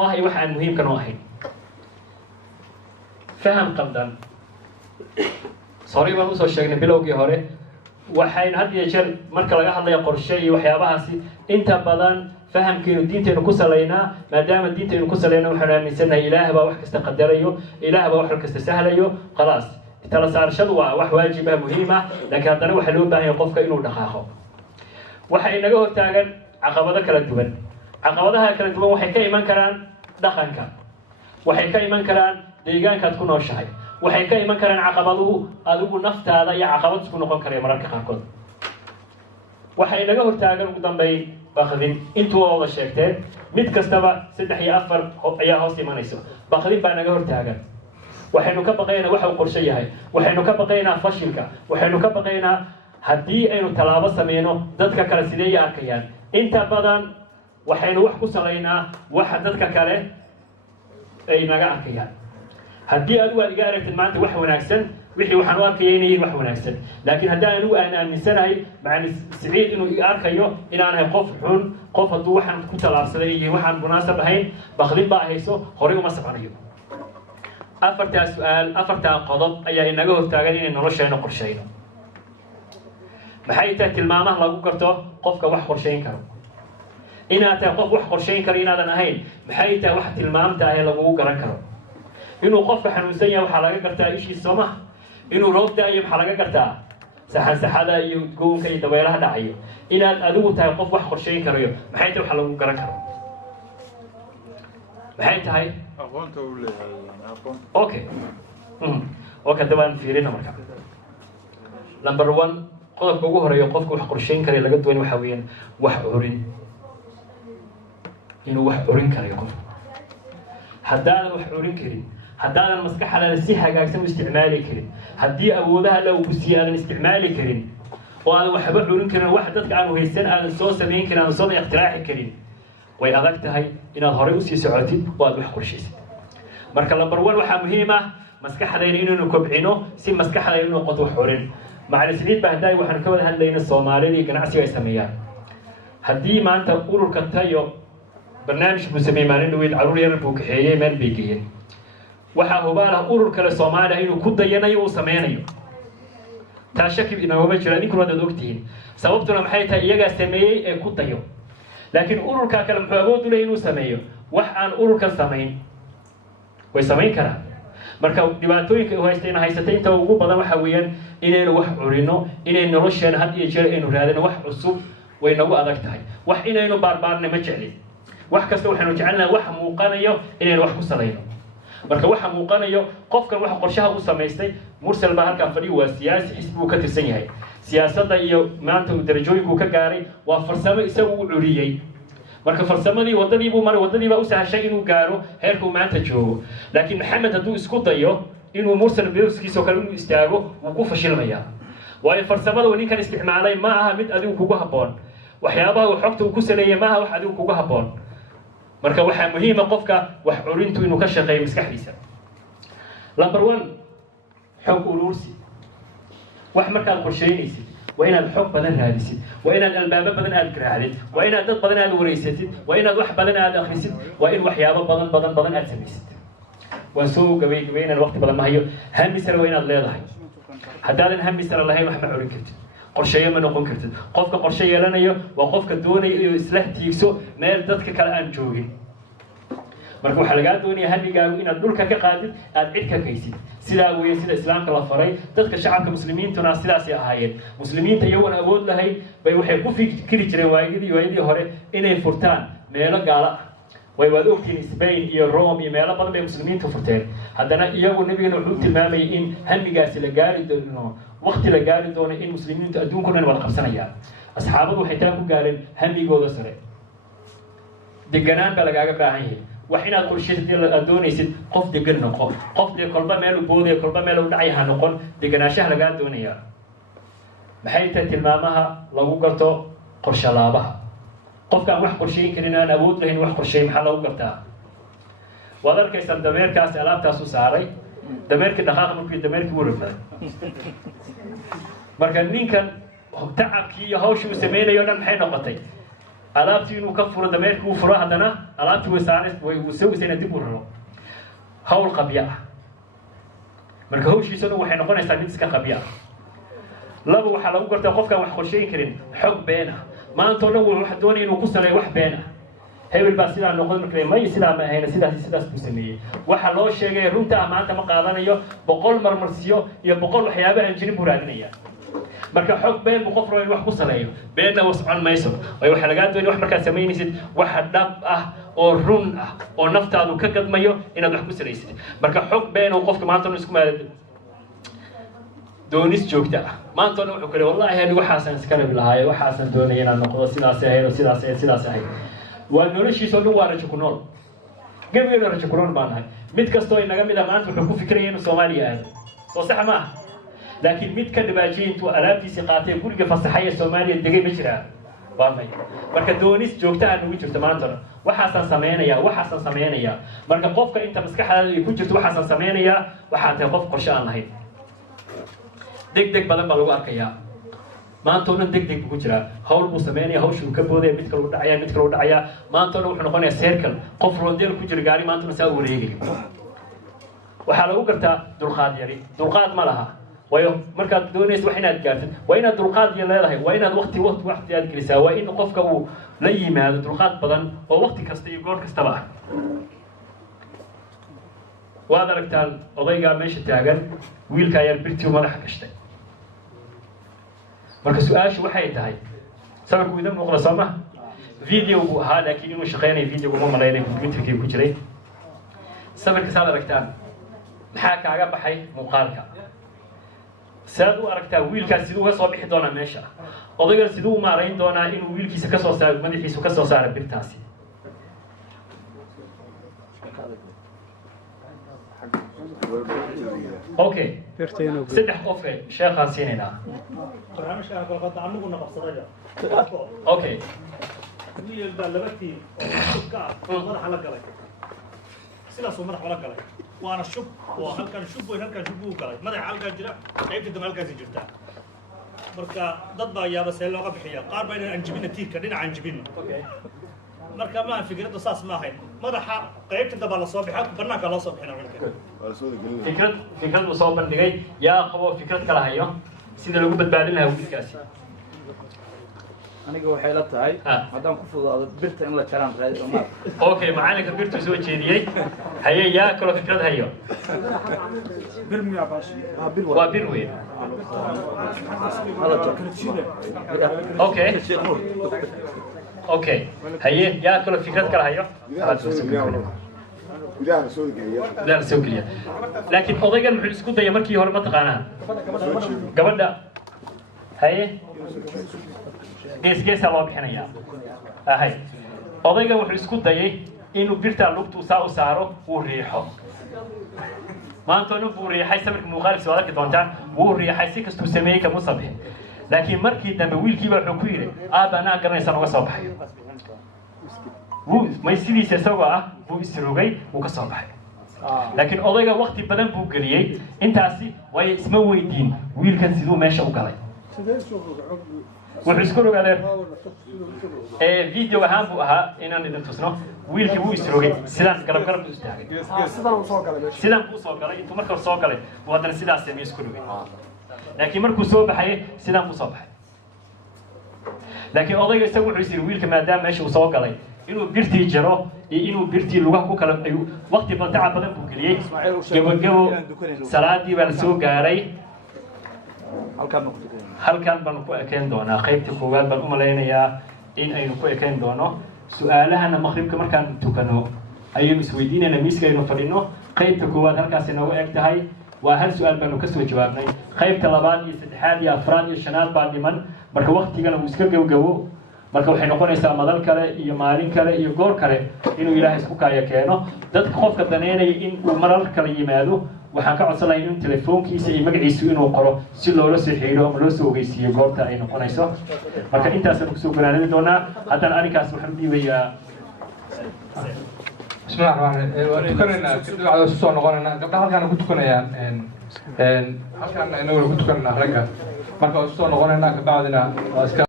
والله واحد مهم كانوا واحد فهم قمدان صاري ما مسوي شيء نبلوجي هره waxayn had iyo jeer marka laga hadlayo qorshe iyo waxyaabahaasi inta badan fahamkeenu diinteenu ku saleynaa maadaama diinteenu ku saleynaa waxaan aaminsanahay Ilaahay baa wax kasta qadarayo Ilaahay baa wax kasta sahlayo khalaas tala saarashadu waa wax waajib ah muhiim ah laakiin haddana waxa loo baahan yahay qofka inuu dhaqaaqo waxa inaga hortaagan caqabado kala duwan caqabadaha kala duwan waxay ka iman karaan dhaqanka waxay ka iman karaan deegaanka aad ku nooshahay waxay ka iman karaan caqabaduhu adigu naftaada iyo caqabad isku noqon kara mararka qaarkood waxay naga hortaagan ugu dambeyn baqdin intuu wada sheegteen mid kastaba 3 iyo 4 ayaa hoos imanayso baqdin baa naga hortaagan waxaynu ka baqaynaa waxa uu qorshe yahay waxaynu ka baqaynaa fashilka waxaynu ka baqaynaa haddii aynu talaabo sameeyno dadka kale sidee arkayaan inta badan waxaynu wax ku saleynaa waxa dadka kale ay naga arkayaan haddii adigu aad iga aragtid maanta wax wanaagsan wixii waxaan u arkayay inay wax wanaagsan laakiin haddii anigu aan aaminsanahay macna Saciid inuu iga arkayo inaanahay qof xun qof hadduu waxaan ku talaabsaday iyo waxaan munaasab ahayn baqdin baa hayso horey uma safanayo afarta su'aal afarta qodob ayaa inaga hortaagan inay nolosheena qorsheyno maxay tahay tilmaamaha lagu garto qofka wax qorsheyn karo inaad tahay qof wax qorsheyn karo inaadan ahayn maxay tahay wax tilmaamta ah ee lagu garan karo inuu qofka xanuunsan yahay waxa laga gartaa ishiisa Soomaa inuu roob daayo waxa laga gartaa saxada iyo goonka iyo dabaylaha dhacayo inaad adigu tahay qof wax qorsheyn karayo maxay tahay waxa lagu garan karo maxay tahay aqoonta uu leeyahay aqoon okay dabaan fiirina marka number 1 qodobka ugu horeeyo qofku wax qorsheyn karayo laga duwan waxa weeyaan wax urin inuu wax urin karayo qof haddaan wax urin karin haddaan maskaxda si hagaagsan u isticmaali karin haddii awoodaha la ugu siiyaan isticmaali karin oo aan waxba urin karin wax dadka aan haysan aan soo sameyn karin aan soo ikhtiraaci karin way adag tahay inaad hore u sii socotid oo aad wax qorsheysid marka number 1 waxa muhiim ah maskaxdayna inaynu kobcino si maskaxda inuu noqoto wax urin macna Saciid bahdaay waxaan ka wada hadlaynaa Soomaalida ganacsiga ay sameeyaan haddii maanta ururka tayo barnaamij buu sameeyay maalin weyn caruur yar buu kaxeeyay meel beegiyeen waxa hubaala urur kale Soomaaliya inuu ku dayanayo oo sameeynayo taa shaki inaguma jira idinkuna wada ogtihiin sababtuna maxay tahay iyaga sameeyay ee ku dayo laakiin ururka kale muxuu awood u leeyahay inuu sameeyo wax aan ururka sameyn way sameyn karaan marka dhibaatooyinka ay haysatay inta ugu badan waxa weeyaan inaynu wax curino inay nolosheena had iyo jeer aynu raadino wax cusub way nagu adag tahay wax inaynu baarbaarno ma jeclin wax kasta waxaanu jecelnahay wax muuqanayo inaynu wax ku saleyno marka waxa muuqanayo qofkan wax qorshaha u sameystay mursal baa halka fadhi waa siyaasi xisbi uu ka tirsan yahay siyaasadda iyo maanta uu darajooyinku ka gaaray waa farsamo isagu u curiyay marka farsamadii wadadii buu maray wadadii baa u sahashay inuu gaaro heerka uu maanta joogo laakiin maxamed hadduu isku dayo inuu mursal biuskiisa kale inuu istaago wuu ku fashilmayaa waayo farsamada uu ninkan isticmaalay ma aha mid adigu kugu habboon waxyaabaha uu xogta uu ku saleeyay ma aha wax adigu kugu habboon marka waxa muhiim ah qofka wax urintu inuu ka shaqeeyo maskaxdiisa number 1 xog urursi wax markaad qorsheynaysid waa inaad xog badan raadisid waa inaad albaabo badan aad garaacdid waa inaad dad badan aad wareysatid waa inaad wax badan aad akhrisid waa in waxyaabo badan aad samaysid waan soo gabaynayn waqti badan ma hayo hamisar waa inaad leedahay haddaadan hamisar lahayn wax ma urin kartid qorsheeyo ma noqon kartid qofka qorshe yeelanayo waa qofka doonaya inuu isla tiigso meel dadka kale aan joogin marka waxa laga doonayaa hadigaagu inaad dhulka ka qaadid aad cid ka kaysid sidaa weeye sida islaamka la faray dadka shacabka muslimiintuna sidaas ay ahaayeen muslimiinta iyagu awood lahayd bay waxay ku fikiri jireen waayidii hore inay furtaan meelo gaala way wada ogtiin Spain iyo Rome iyo meelo badan bay muslimiintu furteen haddana iyagu nabigana wuxuu tilmaamayay in hamigaasi la gaari doono waqti la gaari doono in muslimiintu adduunka dhan wada qabsanayaan asxaabadu waxay taa ku gaareen hamigooda sare deganaan baa lagaaga baahan yahay wax inaad qorsheysid aad doonaysid qof degan noqo qof kolba meel u booday kolba meel u dhacay ha noqon deganaanshaha lagaa doonayaa maxay tahay tilmaamaha lagu garto qorshe laabaha qofka aan wax qorsheyn karin aan awood lahayn wax qorsheey maxaa lagu gartaa waad arkaysan dameerkaas alaabtaas u saaray dameerkii dhaqaaq markii dameerkii u rafay marka ninkan tacabkii iyo hawshii uu sameeyo dhan maxay noqotay alaabtii inuu ka furo dameerkii uu furo haddana alaabtii way sugaysa inay dib u raro hawl qabya ah marka hawshiisa dhan waxay noqonaysaa mid iska qabya ah laba waxaa lagu gartaa qofkaan wax qorsheyn karin xog been ah maanta oo dhan waxa doonaya inuu ku sameeyo wax been ah hebel baa sidaa noqday marka may sidaa ma ahayna sidaas buu sameeyey waxa loo sheegay runta ah maanta ma qaadanayo 100 marmarsiyo iyo 100 waxyaabo aan jirin buu raadinaya marka xog been buu qof rooy wax ku sameeyo beenna waa socon mayso way waxa laga doonay wax markaa sameynaysid wax dhab ah oo run ah oo naftaadu ka gadmayo inaad wax ku salaysid marka xog been oo qofka maanta isku maad doonis joogta ah maanta wuxuu kale wallahi anigu waxaasan iska nabi lahaay waxaasan doonay inaan noqdo sidaas ahayd sidaas ahayd waa noloshiisa oo dhan waa rajo ku nool gabayna rajo ku nool baan ahay mid kastoo inaga mid ah maanta wuxuu ku fikiraya inuu Soomaaliya aado soo sax ma ah laakiin mid ka dhibaajiyay intuu alaabtiisa qaatay guriga fasaxay Soomaaliya degay ma jiraan waa may marka doonis joogta ah ugu jirta maanta waxaasan sameeynaya marka qofka inta maskaxdaada ay ku jirto waxaasan sameeynaya waxaa tahay qof qorshe aan lahayn degdeg badan baa lagu arkayaa maanta oo dhan degdeg buu ku jiraa hawl buu sameynaya hawshuu ka boodaya mid kale u dhacaya maanta oo dhan wuxuu noqonayaa circle qof roondeel ku jira gaari maanta saa u wareegaya waxaa lagu gartaa dulqaad yari dulqaad ma laha wayo markaad doonayso wax inaad gaartid waa inaad dulqaad leedahay waa inaad waqti aad gelisaa waa in qofka uu la yimaado dulqaad badan oo waqti kasta iyo goor kastaba ah waad aragtaan odaygaa meesha taagan wiilka yar birtii madaxa gashtay marka su-aashu waxay tahay sawirku idan muuqda soo ma video buu ahaa laakiin inuu shaqeynayo videogu ma malaynay computerkii ku jiray sawirka saad aragtaan maxaa kaaga baxay muuqaalka saad u aragtaa wiilkaas siduu uga soo bixi doonaa meesha odaygan siduu u maarayn doonaa inuu wiilkiisa ka soo saaro madaxiisu ka soo saaro birtaasi okay saddex qof sheekhaan siinayna okay wiil baa laba tiim oo madaxa la galay sidaas uu madaxa la galay waana shub oo halkan shub uu galay madaxa halkan jira qaybta dambe halkaas jirta marka dad baa yaaba see looga bixiya qaar baa inaan anjibina tiirka dhinaca anjibina marka ma fikradda saas ma ahayn madaxa qaybta dambe la soo bixa banaanka loo soo bixina fikrad uu soo bandhigay yaa qabo fikrad kala hayo sida lagu badbaadin lahaa wiilkaasi aniga waxay la tahay haddaan ku fududaado birta in la jaraan raadi oo maad okay macalinka birtu soo jeediyey haye yaa kala fikrad hayo bir miya baash waa bir weyn okay okay haye yaa kala fikrad kala hayo gudaha soo geliya laakiin odaygan muxuu isku dayay markii hore ma taqaanaa gabadha haye geesgeesaa loo bixinayaa ahay odaygan wuxuu isku dayay inuu birtaa lugtuu saa u saaro wuu riixo maanta oo dhan buu riixay sawirka muuqaalkiisa waad arki doontaan wuu riixay si kastuu sameeyey kama sabixin laakiin markii dambe wiilkiiba wuxuu ku yidhi aabba anaa garanaysa uga soo baxay may sidiisa isagoo ah buu isrogay wuu ka soo baxay laakiin odayga waqti badan buu geliyey intaasi way isma weydiin wiilkan siduu meesha u galay wuxuu isku rogaadeen video ahaan buu ahaa inaan idin tusno wiilkii wuu isrogay sidaan garab buu istaagay sidaan buu soo galay intuu marka soo galay buu haddana sidaas sameeyey isku rogay laakiin markuu soo baxay sidaan buu soo baxay laakiin odayga isagu wuxuu isiri wiilka maadaama meesha uu soo galay inuu birtii jaro iyo inuu birtii lugaha ku kala ayu waqti badan buu geliyey gabagabo salaadii baa la soo gaaray halkan baan ku ekeen doonaa qaybta koowaad baan u malaynayaa in aynu ku ekeen doono su-aalahana maqribka markaan tukano ayaynu isweydiinayna miiskaynu fadhino qaybta koowaad halkaas inoogu eg tahay waa hal su-aal baanu kasoo jawaabnay qaybta labaad iyo saddexaad iyo afraad iyo shanaad baa dhiman marka waqtigana uu iska gabgabo marka waxay noqonaysaa madal kale iyo maalin kale iyo goor kale inuu ilaahay isku kaaya keeno dadka qofka daneynaya in uu marar kale yimaado waxaan ka codsan lahay in telefoonkiisa iyo magaciisu inuu qoro si loola soo xiriiro ama loo soo ogeysiiyo goorta ay noqonayso marka intaasaan kusoo ganaanadi doonaa haddana arrinkaas waxaan u dhiibayaa بسم الله الرحمن الرحيم وتكلنا كده على سوسو نقولنا قبل halkaan ku tukanayaan halkaan inoo ku tukanaa ragga marka soo noqonayna ka bacdina